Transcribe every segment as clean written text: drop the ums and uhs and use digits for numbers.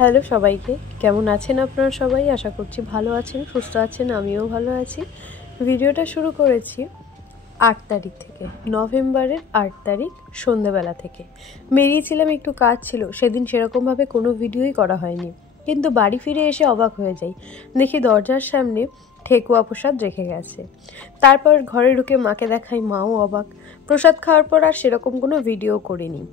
Hello সবাইকে, কেমন আছেন আপনারা সবাই? আশা করছি ভালো আছেন, সুস্থ আছেন, আমিও ভালো আছি। ভিডিওটা শুরু করেছি 8 তারিখ থেকে, নভেম্বরের 8 তারিখ সন্ধ্যেবেলা থেকে। বেরিয়েছিলাম, একটু কাজ ছিল, সেদিন সেরকমভাবে কোনো ভিডিওই করা হয়নি। কিন্তু বাড়ি ফিরে এসে অবাক হয়ে যাই, দেখি দরজার সামনে ঠেকুয়া প্রসাদ রেখে গেছে। তারপর ঘরে ঢুকে মাকে দেখাই, মাও অবাক। প্রসাদ খাওয়ার পর আর সেরকম কোনো ভিডিও করিনি।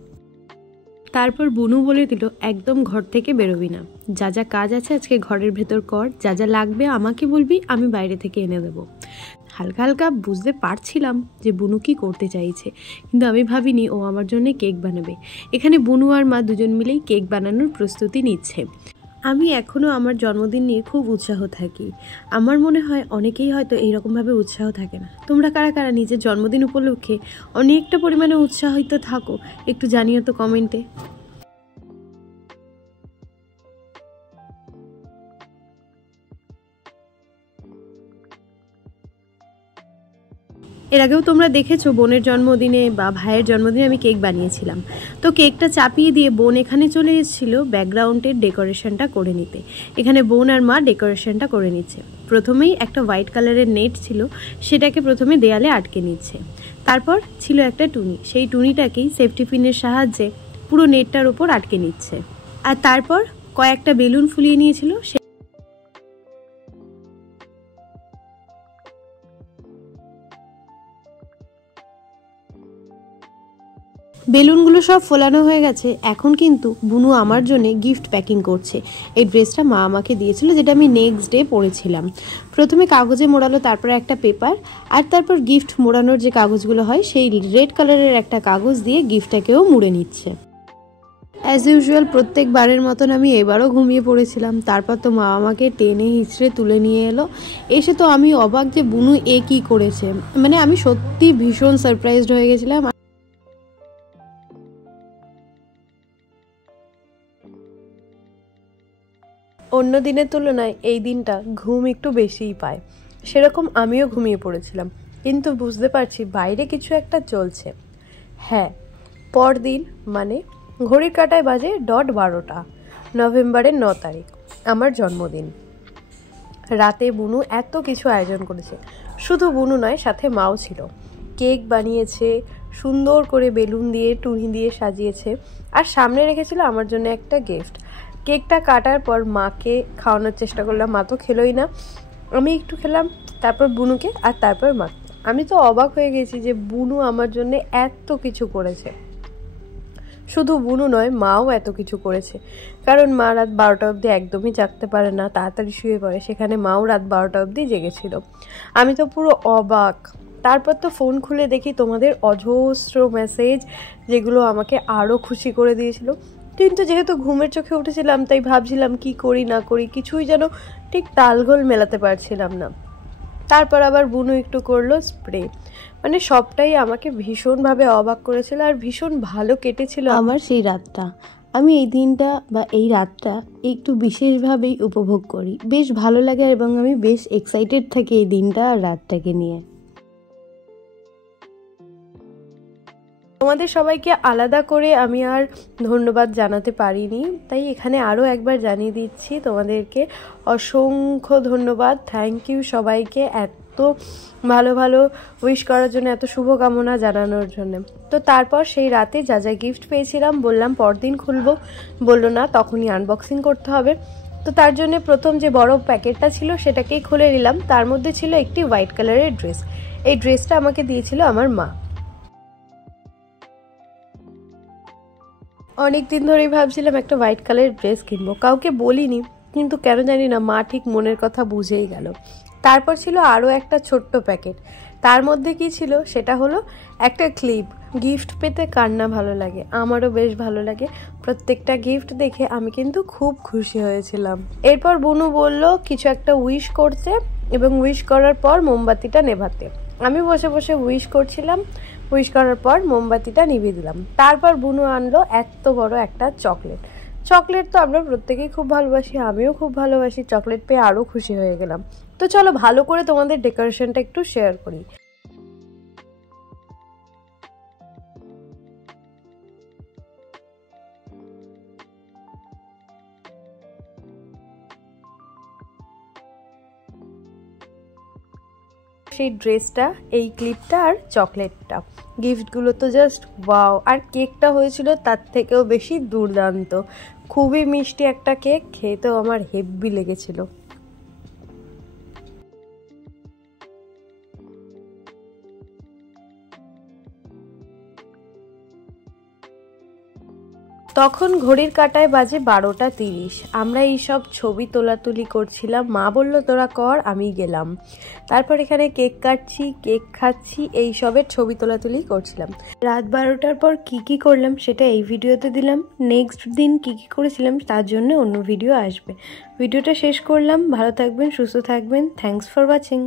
তারপর বুনু বলে দিল, একদম ঘর থেকে বেরোবি না, যা যা কাজ আছে আজকে ঘরের ভেতর কর, যা যা লাগবে আমাকে বলবি, আমি বাইরে থেকে এনে দেবো। হালকা হালকা বুঝতে পারছিলাম যে বুনু কি করতে চাইছে, কিন্তু আমি ভাবিনি ও আমার জন্য কেক বানাবে। এখানে বুনু আর মা দুজন মিলেই কেক বানানোর প্রস্তুতি নিচ্ছে। আমি এখনও আমার জন্মদিন নিয়ে খুব উৎসাহ থাকি। আমার মনে হয় অনেকেই হয়তো এইরকমভাবে উৎসাহ থাকে না। তোমরা কারা কারা নিজের জন্মদিন উপলক্ষে অনেকটা পরিমাণে উৎসাহিত থাকো, একটু জানিও তো কমেন্টে। এর আগেও তোমরা দেখেছো বোনের জন্মদিনে বা ভাইয়ের জন্মদিনে আমি কেক বানিয়েছিলাম। তো কেকটা চাপিয়ে দিয়ে বোন এখানে চলে এসেছিল ব্যাকগ্রাউন্ডের ডেকোরেশনটা করে নিতে। এখানে বোন আর মা ডেকোরেশনটা করে নিচ্ছে। প্রথমেই একটা হোয়াইট কালারের নেট ছিল, সেটাকে প্রথমে দেয়ালে আটকে নিচ্ছে। তারপর ছিল একটা টুনি, সেই টুনিটাকেই সেফটি পিনের সাহায্যে পুরো নেটটার উপর আটকে নিচ্ছে। আর তারপর কয়েকটা বেলুন ফুলিয়ে নিয়েছিল। বেলুনগুলো সব ফোলানো হয়ে গেছে। এখন কিন্তু বুনু আমার জন্য গিফট প্যাকিং করছে। এই ড্রেসটা মা আমাকে দিয়েছিল, যেটা আমি নেক্সট ডে পরেছিলাম। প্রথমে কাগজে মোড়ালো, তারপর একটা পেপার, আর তারপর গিফট মোড়ানোর যে কাগজগুলো হয় সেই রেড কালারের একটা কাগজ দিয়ে গিফটটাকেও মুড়ে নিচ্ছে। অ্যাজ ইউজুয়াল প্রত্যেকবারের মতন আমি এবারও ঘুমিয়ে পড়েছিলাম। তারপর তো মা আমাকে টেনে হিঁচড়ে তুলে নিয়ে এলো। এসে তো আমি অবাক যে বুনু এ কী করেছে। মানে আমি সত্যি ভীষণ সারপ্রাইজড হয়ে গেছিলাম। অন্য দিনের তুলনায় এই দিনটা ঘুম একটু বেশিই পায়। সেরকম আমিও ঘুমিয়ে পড়েছিলাম, কিন্তু বুঝতে পারছি বাইরে কিছু একটা চলছে। হ্যাঁ, পরদিন মানে ঘড়ির কাঁটায় বাজে 12:30, নভেম্বরের 9 তারিখ, আমার জন্মদিন। রাতে বুনু এত কিছু আয়োজন করেছে। শুধু বুনু নয়, সাথে মাও ছিল। কেক বানিয়েছে, সুন্দর করে বেলুন দিয়ে টুনি দিয়ে সাজিয়েছে, আর সামনে রেখেছিল আমার জন্য একটা গিফট। কেকটা কাটার পর মাকে খাওয়ানোর চেষ্টা করলাম, মা তো খেলোই না। আমি একটু খেলাম, তারপর বুনুকে, আর তারপর মাকে। আমি তো অবাক হয়ে গেছি যে বুনু আমার জন্য এত কিছু করেছে। শুধু বুনু নয়, মাও এত কিছু করেছে। কারণ মা রাত 12টা অবধি একদমই জাগতে পারে না, তাড়াতাড়ি শুয়ে পড়ে। সেখানে মাও রাত 12টা অবধি জেগেছিল। আমি তো পুরো অবাক। তারপর তো ফোন খুলে দেখি তোমাদের অজস্র মেসেজ, যেগুলো আমাকে আরও খুশি করে দিয়েছিল। কিন্তু যেহেতু ঘুমের চোখে উঠেছিলাম, তাই ভাবছিলাম কি করি না করি, কিছুই যেন ঠিক তালগোল মেলাতে পারছিলাম না। তারপর আবার বুনু একটু করলো স্প্রে। মানে সবটাই আমাকে ভীষণভাবে অবাক করেছিল, আর ভীষণ ভালো কেটেছিল আমার সেই রাতটা। আমি এই দিনটা বা এই রাতটা একটু বিশেষভাবেই উপভোগ করি, বেশ ভালো লাগে, এবং আমি বেশ এক্সাইটেড থাকি এই দিনটা আর রাতটাকে নিয়ে। তোমাদের সবাইকে আলাদা করে আমি আর ধন্যবাদ জানাতে পারিনি, তাই এখানে আরও একবার জানিয়ে দিচ্ছি তোমাদেরকে অসংখ্য ধন্যবাদ। থ্যাংক ইউ সবাইকে এত ভালো ভালো উইশ করার জন্য, এত শুভকামনা জানানোর জন্য। তো তারপর সেই রাতে যা যা গিফট পেয়েছিলাম, বললাম পরদিন খুলবো, বললো না তখনই আনবক্সিং করতে হবে। তো তার জন্য প্রথম যে বড় প্যাকেটটা ছিল সেটাকেই খুলে নিলাম। তার মধ্যে ছিল একটি হোয়াইট কালারের ড্রেস। এই ড্রেসটা আমাকে দিয়েছিল আমার মা। অনেক দিন ধরেই ভাবছিলাম একটা হোয়াইট কালারের ড্রেস কিনবো, কাউকে বলিনি, কিন্তু কেন জানি না মা ঠিক মনের কথা বুঝেই গেল। তারপর ছিল আরও একটা ছোট্ট প্যাকেট। তার মধ্যে কি ছিল সেটা হলো একটা ক্লিপ। গিফট পেতে কার না ভালো লাগে, আমারও বেশ ভালো লাগে। প্রত্যেকটা গিফট দেখে আমি কিন্তু খুব খুশি হয়েছিলাম। এরপর বুনু বলল কিছু একটা উইশ করতে, এবং উইশ করার পর মোমবাতিটা নেভাতে। আমি বসে বসে উইশ করছিলাম। উইশ করার পর মোমবাতিটা নিভিয়ে দিলাম। তারপর বুনু আনলো এত বড় একটা চকলেট। চকলেট তো আমরা প্রত্যেকেই খুব ভালোবাসি, আমিও খুব ভালোবাসি। চকলেট পেয়ে আরও খুশি হয়ে গেলাম। তো চলো ভালো করে তোমাদের ডেকোরেশনটা একটু শেয়ার করি। সেই ড্রেসটা, এই ক্লিপটা আর চকলেটটা। গিফটগুলো তো জাস্ট ওয়াও। আর কেকটা হয়েছিল তার থেকেও বেশি দুর্দান্ত, খুবই মিষ্টি একটা কেক, খেতেও আমার হেব্বি লেগেছিল। তখন ঘড়ির কাঁটায় বাজে 12টা 30। আমরা এইসব ছবি তোলাতুলি করছিলাম, মা বলল তোরা কর, আমি গেলাম। তারপর এখানে কেক কাটছি, কেক খাচ্ছি, এইসবের ছবি তোলাতুলি করছিলাম। রাত 12টার পর কি করলাম সেটা এই ভিডিওতে দিলাম। নেক্সট দিন কি করেছিলাম তার জন্য অন্য ভিডিও আসবে। ভিডিওটা শেষ করলাম। ভালো থাকবেন, সুস্থ থাকবেন। Thanks for watching.